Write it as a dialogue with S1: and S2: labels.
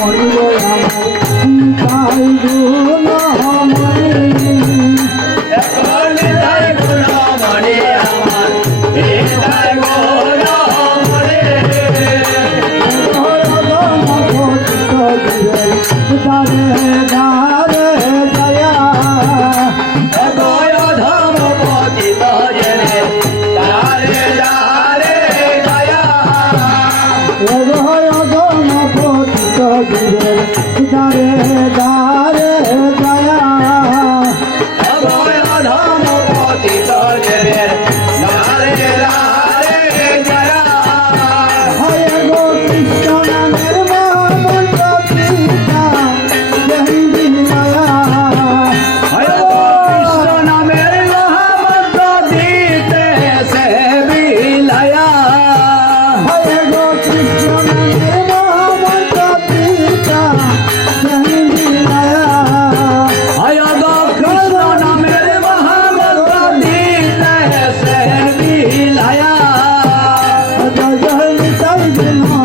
S1: মরিলে আমার তাই
S2: Dare, dare.
S1: Barcelona.